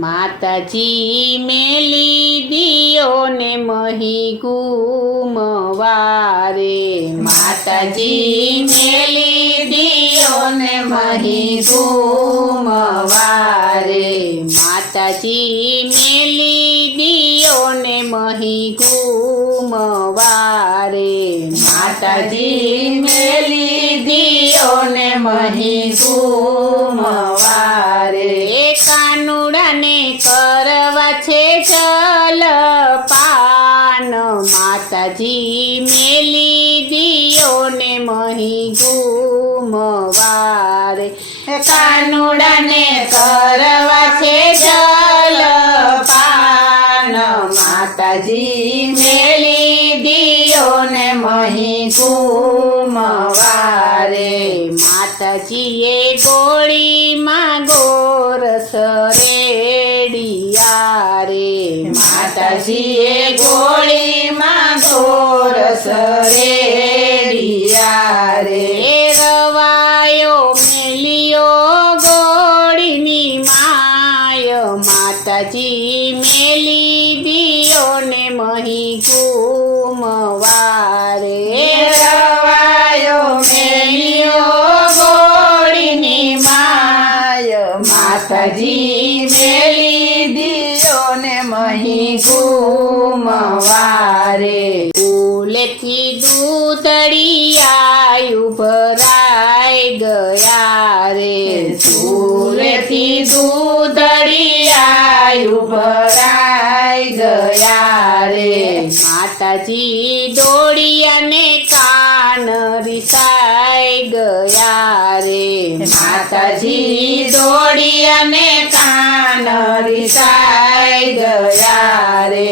માતાજી મેલી દિયો ને મહી ગુમવારે, માતાજી મેલી દિયો ને મહી ગુમવારે, માતાજી મેલી દિયો ને મહી ગુમવારે, માતાજી મેલી દિયો ને મહી ગુમવારે, કાનુડાને કરવા છે જલપાન, માતાજી મેલી દિયો ને મહી ગુમવારે, કાનુડાને કરવા છે જલપાન, માતાજી મેલી દિયો ને મહી ગુમવારે, માતાજીએ ગોળીમાં ગોરસ રેડિયા રે, માતાજીએ ગોળીમાં ગોરસ રેડિયા રે, રવાયો મેલિયો ગોળીની માય, માતાજી મેલી દિયો ને મહી ગુમવારે, રવાયો મેલિયો ગોળીની માય, માતાજી મેલી દિયો ને મહી ગુમવારે, ફૂલેથી દૂધડિયાયું ભરાઈ ગયા રે, ફૂલેથી દૂધડિયાયું ભરાઈ ગયા રે, માતાજી દોડિયાને કાન રિસાઈ ગયા રે, માતાજી દોડિયાને કાન રિસાઈ ગયા રે,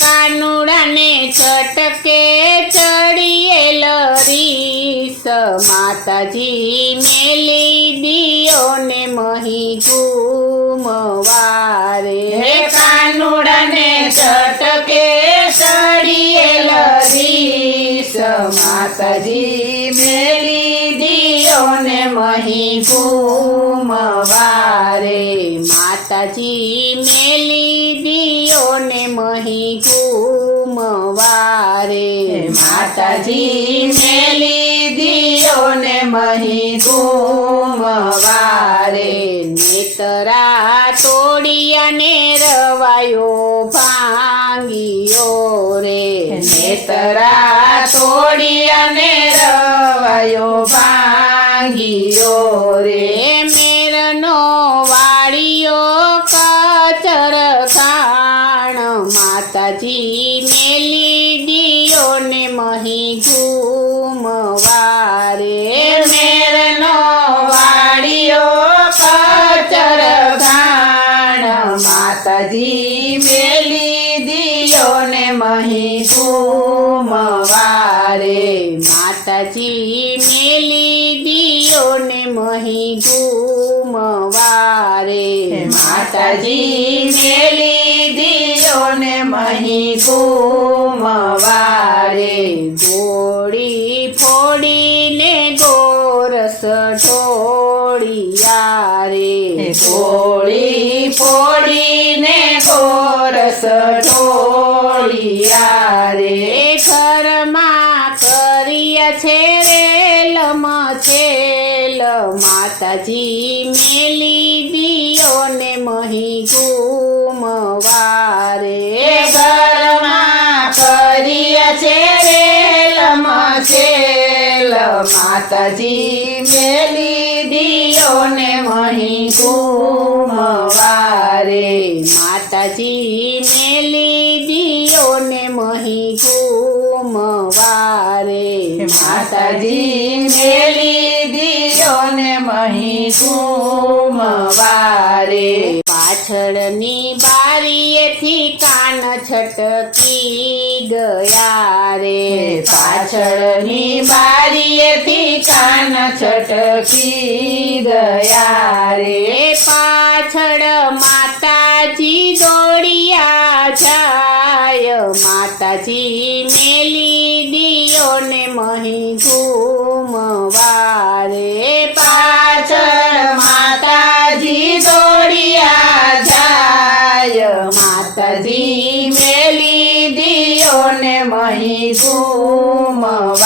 કાનુડાને ચટકે ચડીએલ રીસ, માતાજી મેલી દિયો ને મહી ગુમવારે, કાનુડાને ચટકે ચડીએલ રીસ, માતાજી મેલી દિયો ને મહી ગુમવારે, માતાજી મેલી દિયો ને મહી ગુમવારે, માતાજી મેલી દિયો ને મહી ગુમવારે, નેતરા તોડિયા ને રવાયો ભાંગિયો રે, નેતરા તોડિયા ને રવાયો ભાંગિયો રે, મેરનો વાળિયો કચર ખાણ, માતાજી મેલી દિયો ને મહી ગુમવારે, મેરનો વાળિયો કચર ખાણ, માતાજી મેલી દિયો ને મહી ગુમવારે, માતાજી મેલી દિયો ને મહી ગુમવારે, માતાજી મેલી દિયો ને મહી ગુમવારે, ગોળી ફોડીને ગોરસ ઢોળિયા રે, ગોળી ફોડીને ગોરસ ઢોળિયા રે, ઘરમાં કર્યા છે રેલ મછેલ, માતાજી મેલી દિયો ને મહી ગુમવારે, ઘરમાં કર્યા છે રેલ મછેલ, માતાજી મેલી દિયો ને મહી ગુમવારે, માતાજી મેલી દિયો ને મહી ગુમવારે, માતાજી મેલી દિયો ને મહી ગુમવારે, પાછળની બારીએથી કાન છટકી ગયા રે, પાછળની બારીએથી કાન છટકી ગયા રે, પાછળ માતાજી દોડિયા જાય, માતાજી મેલી દિયો ને મહી ગુમવારે, પાછળ માતાજી દોડિયા જાય, મહી ઘૂમવારે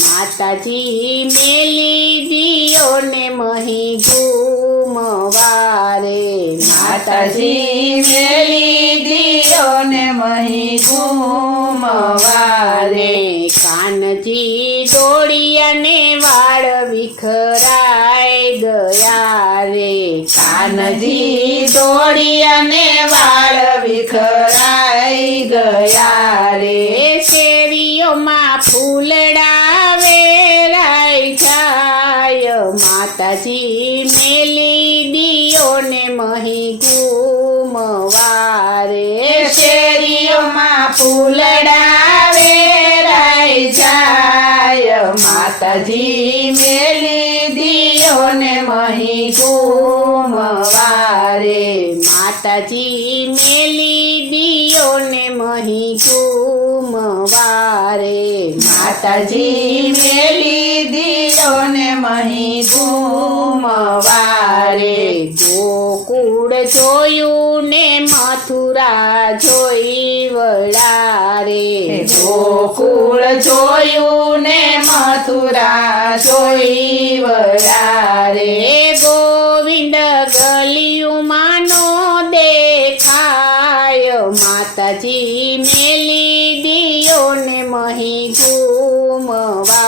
માતાજી મેલી દિયો ને મહી ઘૂમવારે માતાજી મેલી દિયો ને મહી ઘૂમવારે કાનજી દોડિયા ને વાળ વિખરાઈ ગયા રે કાનજી દોડિયા ને વાળ વિખરાઈ ગયા રે શેરીઓમાં ફૂલડા વેરાઈ જાય માતાજી મેલી દિયો ને મહી ઘૂમવારે શેરીઓમાં ફૂલડા વેરાઈ જાય માતાજી મેલી દિયો ને મહી ઘૂમવારે માતાજી મેલી દિયો ને મહી ઘૂમવારે માતાજી મેલી દિયો ને મહી ઘૂમવારે ગોકુળ જોયું ને મથુરા જોઈ વળારે ગોકુળ જોયું ને મથુરા જોઈ વળારે ગોવિંદ ગલિયુંમાં નો દેખાય માતાજી મેલી દિયો ને મહી ઘૂમવારે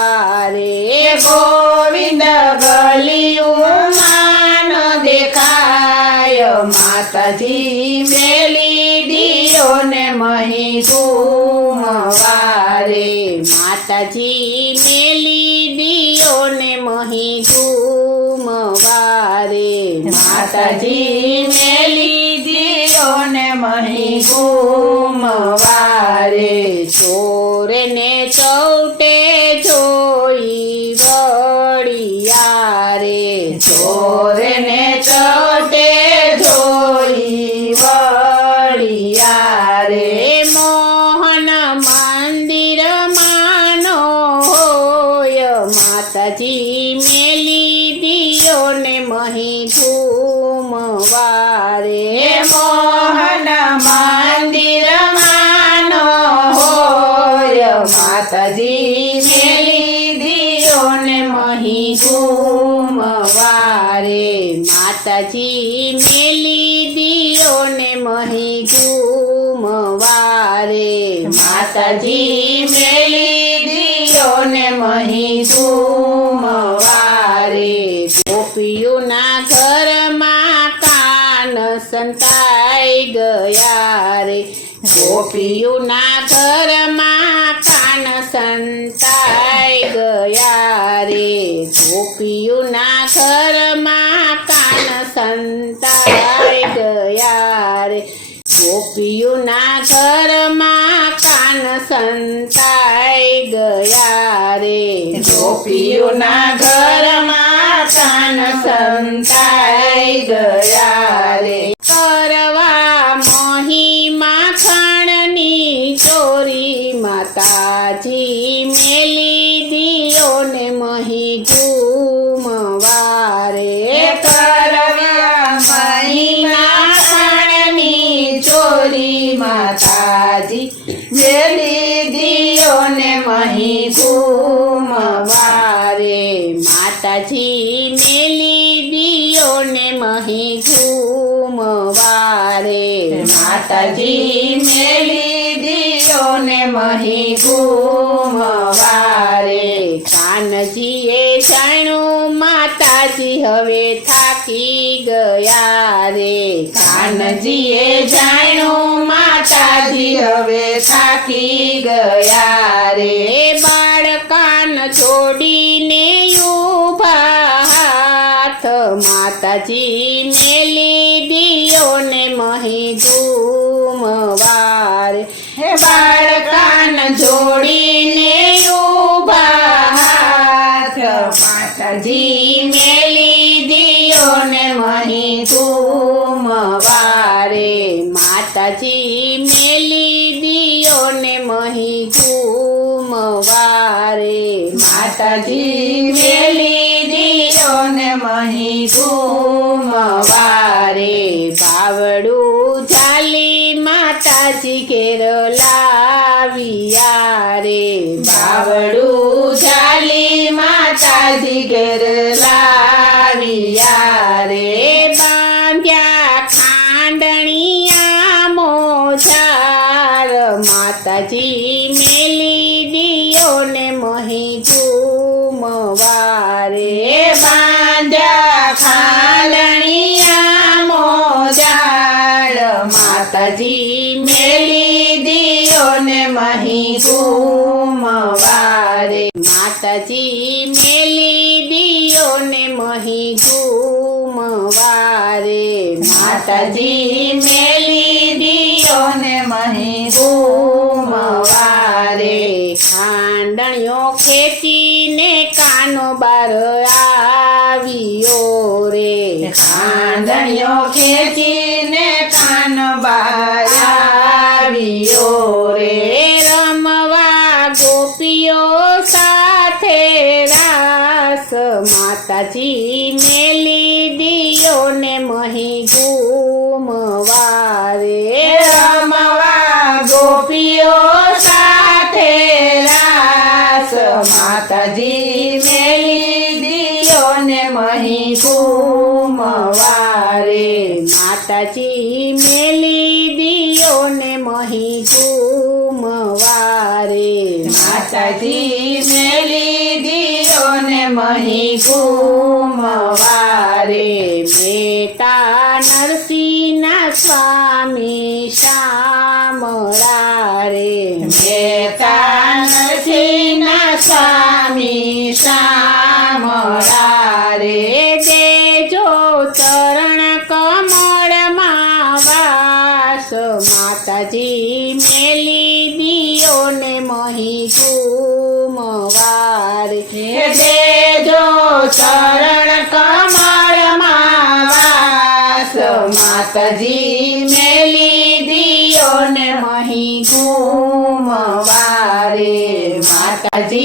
ગોવિંદ ગલિયુંમાં ન દેખાય માતાજી મેલી દિયો ને મહી ઘૂમવારે માતાજી મેલી દિયો ને મહી ઘૂમવારે માતાજી મેલી દિયો ને મહી ઘૂમવારે ચોરે ને ચૌટે જોઈ વળિયા રે ચોરે ને ચોટે જોઈ વળિયા રે મોહન મંદિર માનો હોય માતાજી મેલી દિયો ને મહી ઘૂમવારે મોહન મંદિર માનો હોય માતાજી મેલી દિયો ને મહી ઘૂમવારે માતાજી મેલી દિયો ને મહી ઘૂમવારે માતાજી મેલી દિયો ને મહી ઘૂમવારે ગોપીઓના ઘરમાં કાન સંતાઈ ગયા રે ગોપીઓના ઘરમાં કાન સંતાઈ ગયા રે ગોપીઓના ઘરમાં કાન સંતાઈ ગયા રે ગોપીઓના ઘરમાં કાન સંતાઈ ગયા રે ગોપીઓના ઘરમાં કાન સંતાઈ ગયા રે કરવા મહિમા ખાણની ચોરી માતાજી મેલી દિયો ને મહી ઘૂમવારે કરવ્યા મહિમા ખાણની ચોરી માતાજી મેલી દિયો ને મહી ઘૂમવારે માતાજી મેલી દિયો ને મહી ઘૂમવારે માતાજી મેલી દિયો ને મહી ઘૂમવારે કાનજીએ જાણ્યું માતાજી હવે થાકી ગયા રે કાનજીએ જાણ્યું માતાજી હવે થાકી ગયા રે બાળકાન છોડીને ઊભા હાથ માતાજી મેલી દિયો ને મહી ઘૂમવારે હે બાળકાન જોડીને ઊભા હાથ માતાજી મેલી દિયો ને મહી ઘૂમવારે માતાજી મેલી દિયો ને મહી ઘૂમવારે માતાજી મેલી દિયો ને મહી ઘૂમવારે બાવડું ઝાલી માતાજી ઘેર લાવી યારે બાવડું ચાલી માતાજી ઘેર લાવ્યા રે બાંધ્યા ખાંડણિયા મોજાર માતાજી મેલી દિયો ને મહી ઘૂમવારે બાંધ્યા ખાલણિયા મોજાળ માતાજી મેલી દિયો ને મહી ઘૂમવારે માતાજી મેલી દિયો ને મહી ઘૂમવારે માતાજી મેલી દિયો ને મહી ઘૂમવારે ખાંડણીઓ ખેંચીને કાનો બાર આવ્યો રે ખાંડણીઓ ખેંચીને કાન બાર આવ્યો રે રમવા ગોપીઓ સાથે રાસ માતાજી મેલી દિયો ને મહી ઘૂમવારે રમવા ગોપીઓ સાથે રાસ માતાજી મેલી દિયો ને મહી ઘૂમવારે માતાજી મેલી દિયો ને મહી ઘૂમવારે માતાજી મેલી દિયો ને મહી ઘૂમવારે બેટા નરસિંહના સ્વામી શામળા રે બેટા નરસિંહના સ્વામી શામળા રે દેજો ચરણ કમળમાં વાસ માતાજી મેલી દિયો ને મહી ઘૂમવારે દેજો ચરણ કમળમાં વાસ માતાજી મેલી દિયો ને મહી ઘૂમવારે માતાજી